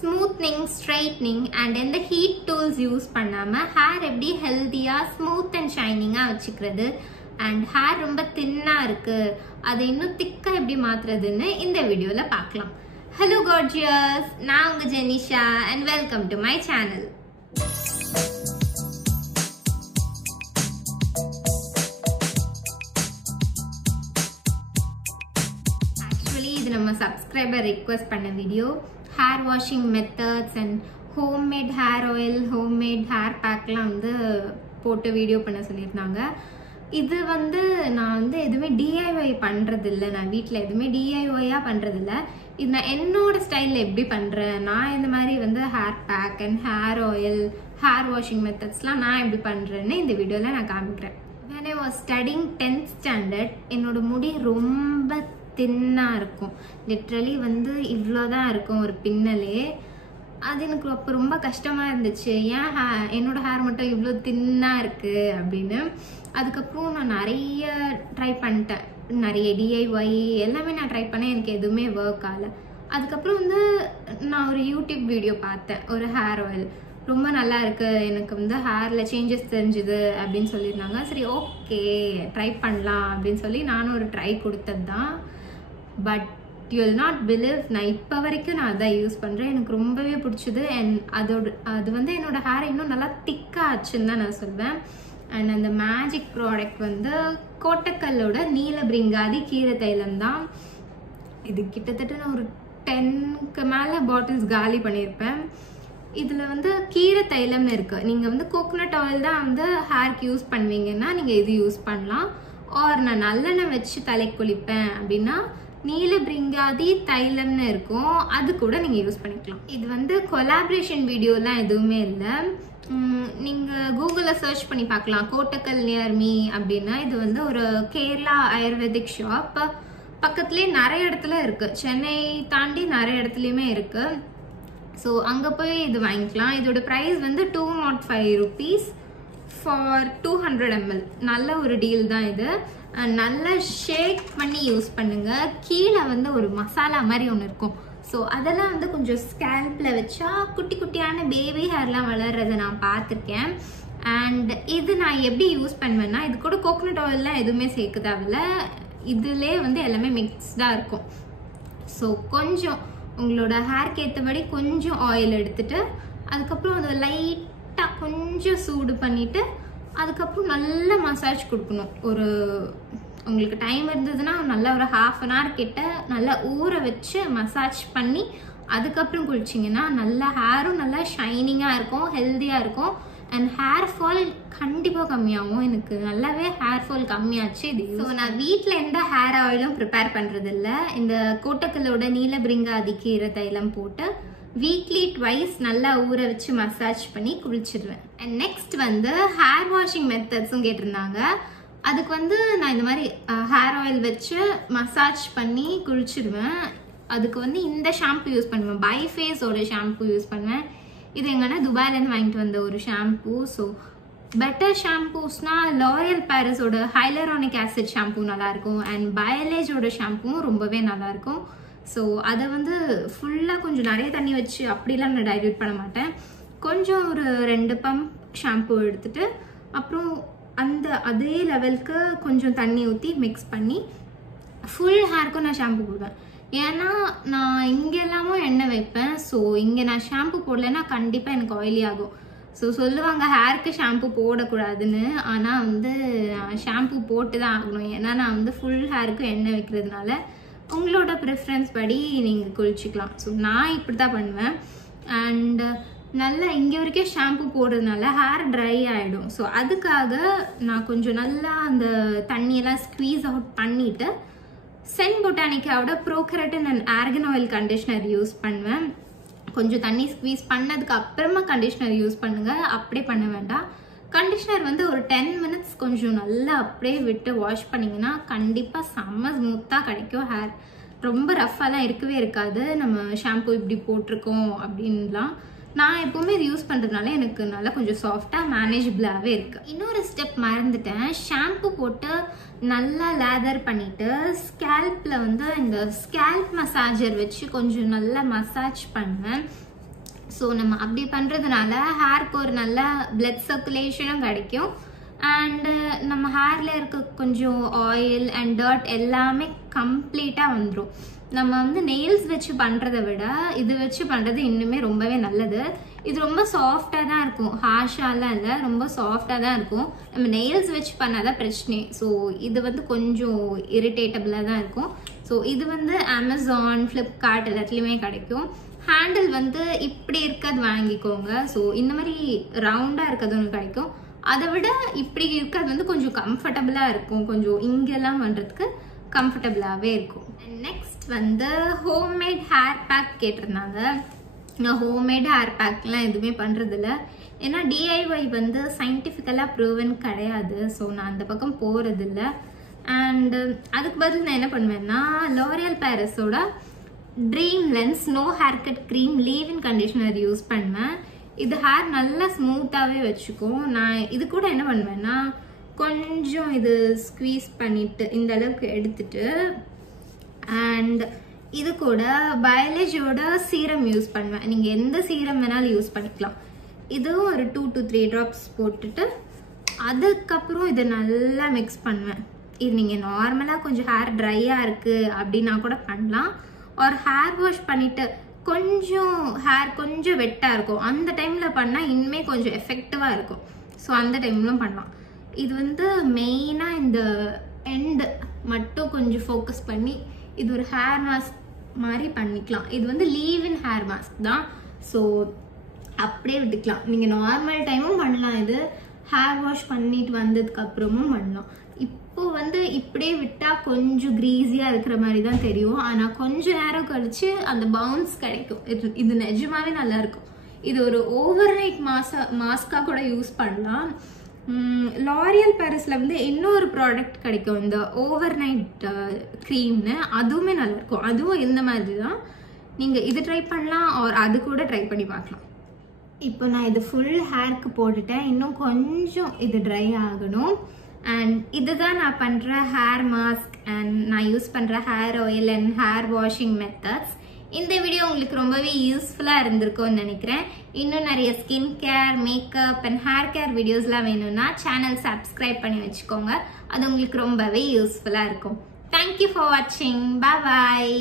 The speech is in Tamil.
smoothing, straightening and in the heat tools use பண்ணாம hair எப்படி ஹெல்தியா ஸ்மூத் அண்ட் ஷைனிங்கா வச்சுக்கிறது and hair ரொம்ப தின்னா இருக்கு அதை இன்னும் திக்கா எப்படி மாத்துறதுன்னு இந்த வீடியோல பார்க்கலாம். Hello gorgeous, நான் உங்க Jenisha and welcome to my channel. Actually இது நம்ம subscriber request பண்ண video hair washing methods and homemade hair oil, homemade hair packலாம் வந்து போட்டு வீடியோ பண்ண சொல்லியிருந்தாங்க. இது வந்து நான் வந்து எதுவுமே டிஐஒய் பண்ணுறது இல்லை, நான் வீட்டில் எதுவுமே டிஐஒயாக பண்ணுறது இல்லை. இது நான் என்னோட ஸ்டைலில் எப்படி பண்ணுறேன், நான் இந்த மாதிரி வந்து hair pack and hair oil, hair washing மெத்தட்ஸ்லாம் நான் எப்படி பண்ணுறேன்னு இந்த வீடியோவில் நான் காமிக்கிறேன். when I was studying 10th standard என்னோட முடி ரொம்ப தின்னாக இருக்கும், லிட்ரலி வந்து இவ்வளோதான் இருக்கும் ஒரு பின்னலே. அது எனக்கு அப்போ ரொம்ப கஷ்டமாக இருந்துச்சு, ஏன் என்னோட ஹேர் மட்டும் இவ்வளோ தின்னாக இருக்குது அப்படின்னு. அதுக்கப்புறம் நான் நிறைய ட்ரை பண்ணிட்டேன், நிறைய டிஐஒய் எல்லாமே நான் ட்ரை பண்ணேன், எனக்கு எதுவுமே ஒர்க் ஆகலை. அதுக்கப்புறம் வந்து நான் ஒரு யூடியூப் வீடியோ பார்த்தேன், ஒரு ஹேர் ஆயில் ரொம்ப நல்லா இருக்குது, எனக்கு வந்து ஹேரில் சேஞ்சஸ் தெரிஞ்சுது அப்படின்னு சொல்லியிருந்தாங்க. சரி ஓகே ட்ரை பண்ணலாம் அப்படின்னு சொல்லி நானும் ஒரு ட்ரை கொடுத்தது தான். But you will not believe, நான் இப்போ வரைக்கும் நான் அதான் யூஸ் பண்ணுறேன், எனக்கு ரொம்பவே பிடிச்சது. அண்ட் அது வந்து என்னோடய ஹேரை இன்னும் நல்லா திக்காக ஆச்சுன்னு தான் நான் சொல்வேன். அண்ட் அந்த மேஜிக் ப்ராடக்ட் வந்து கோட்டக்கல்லோட நீலபிரிங்காதி கீரை தைலம் தான். இது கிட்டத்தட்ட நான் ஒரு 10க்கு மேலே பாட்டில்ஸ் காலி பண்ணியிருப்பேன். இதில் வந்து கீரை தைலம்னு இருக்குது. நீங்கள் வந்து கோகோனட் ஆயில் தான் வந்து ஹேருக்கு யூஸ் பண்ணுவீங்கன்னா நீங்கள் இது யூஸ் பண்ணலாம். ஆர் நான் நல்லெண்ணெய் வச்சு தலைக்கு குளிப்பேன் அப்படின்னா நீலபிரிங்காதி தைலம்னு இருக்கும், அது கூட நீங்கள் யூஸ் பண்ணிக்கலாம். இது வந்து கொலாபரேஷன் வீடியோலாம் எதுவுமே இல்லை, நீங்கள் கூகுளில் சர்ச் பண்ணி பார்க்கலாம் கோட்டக்கல் நியர் மீ அப்படின்னா. இது வந்து ஒரு கேரளா ஆயுர்வேதிக் ஷாப், பக்கத்துலேயே நிறைய இடத்துல இருக்குது, சென்னை தாண்டி நிறைய இடத்துலையுமே இருக்குது. ஸோ அங்கே போய் இது வாங்கிக்கலாம். இதோட ப்ரைஸ் வந்து 205 rupees ஃபார் 200 ml. நல்ல ஒரு டீல் தான் இது. நல்லா ஷேக் பண்ணி யூஸ் பண்ணுங்க. கீழே வந்து ஒரு மசாலா மாதிரி ஒன்று இருக்கும், ஸோ அதெல்லாம் வந்து கொஞ்சம் ஸ்கேல்பில் வச்சா குட்டி குட்டியான பேபி ஹேர்லாம் வளர்றதை நான் பார்த்துருக்கேன். அண்ட் இது நான் எப்படி யூஸ் பண்ணுவேன்னா, இது கூட கோகோனட் ஆயில்லாம் எதுவுமே சேர்க்க தேவையில்ல, இதுலேயே வந்து எல்லாமே மிக்ஸ்டாக இருக்கும். ஸோ கொஞ்சம் உங்களோட ஹேருக்கு ஏற்றபடி கொஞ்சம் ஆயில் எடுத்துட்டு அதுக்கப்புறம் அதை லைட்டாக கொஞ்சம் சூடு பண்ணிவிட்டு அதுக்கப்புறம் நல்ல மசாஜ் கொடுக்கணும். ஒரு உங்களுக்கு டைம் இருந்ததுன்னா நல்லா ஒரு 1/2 hour கிட்ட நல்லா ஊற வச்சு மசாஜ் பண்ணி அதுக்கப்புறம் குளிச்சிங்கன்னா நல்லா ஹேரும் நல்லா ஷைனிங்காக இருக்கும், ஹெல்த்தியாக இருக்கும். அண்ட் ஹேர் ஃபால் கண்டிப்பாக கம்மியாகும். எனக்கு நல்லாவே ஹேர் ஃபால் கம்மியாச்சு இது. ஸோ நான் வீட்டில் எந்த ஹேர் ஆயிலும் ப்ரிப்பேர் பண்ணுறதில்ல, இந்த கோட்டக்கல்லோட நீலபிரிங்காதி கீரை தைலம் போட்டு வீக்லி ட்வைஸ் நல்லா ஊற வச்சு மசாஜ் பண்ணி குளிச்சிடுவேன். அண்ட் நெக்ஸ்ட் வந்து ஹேர் வாஷிங் மெத்தட்ஸும் கேட்டிருந்தாங்க. அதுக்கு வந்து நான் இந்த மாதிரி ஹேர் ஆயில் வச்சு மசாஜ் பண்ணி குளிச்சிடுவேன். அதுக்கு வந்து இந்த ஷாம்பு யூஸ் பண்ணுவேன், பைஃபேஸோட ஷாம்பு யூஸ் பண்ணுவேன். இது எங்கன்னா துபாயிலேருந்து வாங்கிட்டு வந்த ஒரு ஷாம்பு. ஸோ பெட்டர் ஷாம்பூஸ்னால் லாரியல் பாரிஸோட ஹைலரானிக் ஆசிட் ஷாம்பு நல்லாயிருக்கும், அண்ட் பயாலேஜோட ஷாம்புவும் ரொம்பவே நல்லாயிருக்கும். ஸோ அதை வந்து ஃபுல்லாக கொஞ்சம் நிறைய தண்ணி வச்சு அப்படிலாம் நான் டைல்யூட் பண்ண மாட்டேன், கொஞ்சம் ஒரு 2 பம்ப் ஷாம்பு எடுத்துட்டு அப்புறம் அதே லெவலுக்கு கொஞ்சம் தண்ணி ஊற்றி மிக்ஸ் பண்ணி ஃபுல் ஹேருக்கும் நான் ஷாம்பு போடுவேன். ஏன்னா நான் இங்கே எல்லாமும் எண்ணெய் வைப்பேன், ஸோ இங்கே நான் ஷாம்பு போடலைன்னா கண்டிப்பாக எனக்கு ஆயிலி ஆகும். ஸோ சொல்லுவாங்க ஹேருக்கு ஷாம்பு போடக்கூடாதுன்னு, ஆனால் வந்து ஷாம்பு போட்டு தான் ஆகணும், ஏன்னா நான் வந்து ஃபுல் ஹேருக்கு எண்ணெய் வைக்கிறதுனால. உங்களோட ப்ரிஃபரன்ஸ் படி நீங்கள் குளிச்சிக்கலாம். ஸோ நான் இப்படி தான் பண்ணுவேன். அண்ட் நல்லா இங்கே வரைக்கும் ஷாம்பு போடுறதுனால ஹேர் ட்ரை ஆகிடும். ஸோ அதுக்காக நான் கொஞ்சம் நல்லா அந்த தண்ணியெல்லாம் ஸ்க்வீஸ் அவுட் பண்ணிவிட்டு சென்ட் பொட்டானிக்காவோட prokeratin and argan oil conditioner use பண்ணுவேன். கொஞ்சம் தண்ணி ஸ்க்வீஸ் பண்ணதுக்கு அப்புறமா கண்டிஷ்னர் யூஸ் பண்ணுங்கள், அப்படியே பண்ண வேண்டாம். கண்டிஷ்னர் வந்து ஒரு 10 minutes கொஞ்சம் நல்லா அப்படியே விட்டு வாஷ் பண்ணிங்கன்னா கண்டிப்பாக செம்ம ஸ்மூத்தாக கிடைக்கும். ஹேர் ரொம்ப ரஃப்பாலாம் இருக்கவே இருக்காது, நம்ம ஷாம்பு இப்படி போட்டிருக்கோம் அப்படின்லாம். நான் எப்போவுமே இது யூஸ் பண்ணுறதுனால எனக்கு நல்லா கொஞ்சம் சாஃப்டாக மேனேஜபிளாகவே இருக்குது. இன்னொரு ஸ்டெப் மறந்துட்டேன், ஷாம்பு போட்டு நல்லா லேதர் பண்ணிவிட்டு ஸ்கேல்பில் வந்து இந்த ஸ்கேல்ப் மசாஜர் வச்சு கொஞ்சம் நல்லா மசாஜ் பண்ணுவேன். ஸோ நம்ம அப்படி பண்ணுறதுனால ஹேருக்கு ஒரு நல்ல பிளட் சர்க்குலேஷனும் கிடைக்கும். அண்டு நம்ம ஹேரில் இருக்க கொஞ்சம் ஆயில் அண்ட் டர்ட் எல்லாமே கம்ப்ளீட்டாக வந்துடும். நம்ம வந்து நெயில்ஸ் வச்சு பண்ணுறதை விட இது வச்சு பண்ணுறது இன்னுமே ரொம்பவே நல்லது. இது ரொம்ப சாஃப்டாக தான் இருக்கும், ஹார்ஷாலாம் இல்லை, ரொம்ப சாஃப்டாக தான் இருக்கும். நம்ம நெயில்ஸ் வச்சு பண்ணாதான் பிரச்சனை. ஸோ இது வந்து கொஞ்சம் இரிட்டேட்டபிளாக தான் இருக்கும். ஸோ இது வந்து அமேசான், ஃப்ளிப்கார்ட் எல்லாத்துலேயுமே கிடைக்கும். ஹேண்டில் வந்து இப்படி இருக்கிறது வாங்கிக்கோங்க. ஸோ இந்த மாதிரி ரவுண்டாக இருக்கிறது ஒன்று கிடைக்கும். அதை விட இப்படி இருக்கிறது வந்து கொஞ்சம் கம்ஃபர்டபுளாக இருக்கும், கொஞ்சம் இங்கெல்லாம் பண்ணுறதுக்கு கம்ஃபர்டபுளாகவே இருக்கும். நெக்ஸ்ட் வந்து ஹோம்மேட் ஹேர் பேக் கேட்டிருந்தாங்க. நான் ஹோம்மேட் ஹேர் பேக்லாம் எதுவுமே பண்ணுறதில்ல. ஏன்னா டிஐஒய் வந்து சயின்டிஃபிக்கலாக ப்ரூவன் கிடையாது. ஸோ நான் அந்த பக்கம் போகிறதில்ல. அண்டு அதுக்கு பதில் நான் என்ன பண்ணுவேன்னா லோரியல் பாரிஸோட dream lengths no haircut cream leave in conditioner use பண்ணுவேன். இது ஹேர் நல்லா ஸ்மூத்தாகவே வச்சுக்கும். நான் இது கூட என்ன பண்ணுவேன்னா கொஞ்சம் இது ஸ்க்வீஸ் பண்ணிவிட்டு இந்த அளவுக்கு எடுத்துட்டு அண்ட் இது கூட பயாலஜியோட சீரம் யூஸ் பண்ணுவேன். நீங்கள் எந்த சீரம் வேணாலும் யூஸ் பண்ணிக்கலாம். இதுவும் ஒரு 2 to 3 drops போட்டுட்டு அதுக்கப்புறம் இதை நல்லா மிக்ஸ் பண்ணுவேன். இது நீங்கள் நார்மலாக கொஞ்சம் ஹேர் ட்ரையாக இருக்குது அப்படின்னா கூட பண்ணலாம். ஒரு ஹேர் வாஷ் பண்ணிவிட்டு கொஞ்சம் ஹேர் கொஞ்சம் வெட்டாக இருக்கும் அந்த டைமில் பண்ணால் இன்னுமே கொஞ்சம் எஃபெக்டிவாக இருக்கும். ஸோ அந்த டைம்லும் பண்ணலாம். இது வந்து மெயினாக இந்த எண்டு மட்டும் கொஞ்சம் ஃபோக்கஸ் பண்ணி இது ஒரு ஹேர் மாஸ்க் மாதிரி பண்ணிக்கலாம். இது வந்து லீவ்-இன் ஹேர் மாஸ்க் தான். ஸோ அப்படியே விட்டுக்கலாம். நீங்கள் நார்மல் டைமும் பண்ணலாம், இது ஹேர் வாஷ் பண்ணிட்டு வந்ததுக்கு அப்புறமும் பண்ணலாம். இப்போ வந்து இப்படியே விட்டால் கொஞ்சம் க்ரீஸியாக இருக்கிற மாதிரி தான் தெரியும். ஆனால் கொஞ்சம் நேரம் கழிச்சு அந்த பவுன்ஸ் கிடைக்கும். இது நிஜமாவே நல்லாயிருக்கும். இது ஒரு ஓவர் நைட் மாஸ்காக கூட யூஸ் பண்ணலாம். லாரியல் பாரிஸில் வந்து இன்னொரு ப்ராடக்ட் கிடைக்கும், இந்த ஓவர் நைட் க்ரீம்னு. அதுவுமே நல்லாயிருக்கும். அதுவும் இந்த மாதிரி தான். நீங்கள் இது ட்ரை பண்ணலாம், அது கூட ட்ரை பண்ணி பார்க்கலாம். இப்போ நான் இது ஃபுல் ஹேருக்கு போட்டுட்டேன். இன்னும் கொஞ்சம் இது ட்ரை ஆகணும். அண்ட் இதுதான் நான் பண்ணுற ஹேர் மாஸ்க் அண்ட் நான் யூஸ் பண்ணுற hair oil and hair washing methods. இந்த வீடியோ உங்களுக்கு ரொம்பவே யூஸ்ஃபுல்லாக இருந்திருக்கும்னு நினைக்கிறேன். இன்னும் நிறைய skin care, makeup and hair care வீடியோஸ்லாம் வேணும்னா சேனல் சப்ஸ்கிரைப் பண்ணி வச்சுக்கோங்க. அது உங்களுக்கு ரொம்பவே யூஸ்ஃபுல்லாக இருக்கும். தேங்க்யூ ஃபார் வாட்சிங். பாய்.